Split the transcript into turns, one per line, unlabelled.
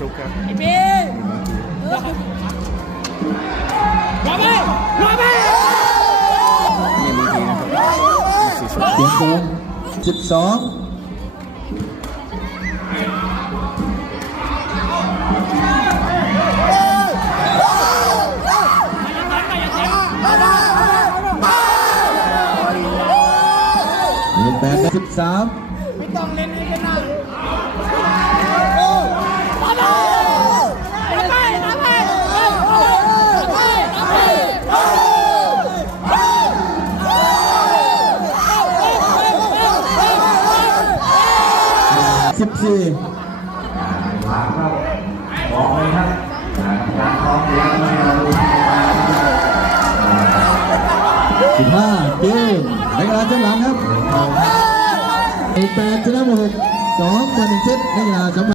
ซุกครับ
ไอ้พี่รอไปรอไป
นี่บางทีนะครับสีซุก
เสียงโกงสิบสองหนึ่งแปดสิบสาม
ไม่ต้องเล่นให้กันนะ สิบอกเลยครับการคล้องเดียวที่
เราดูสิบห้าเกมในเวลาจัาหลังครับแปดชนะหมดสองเปอหนึ่งเซตในเวลาจัง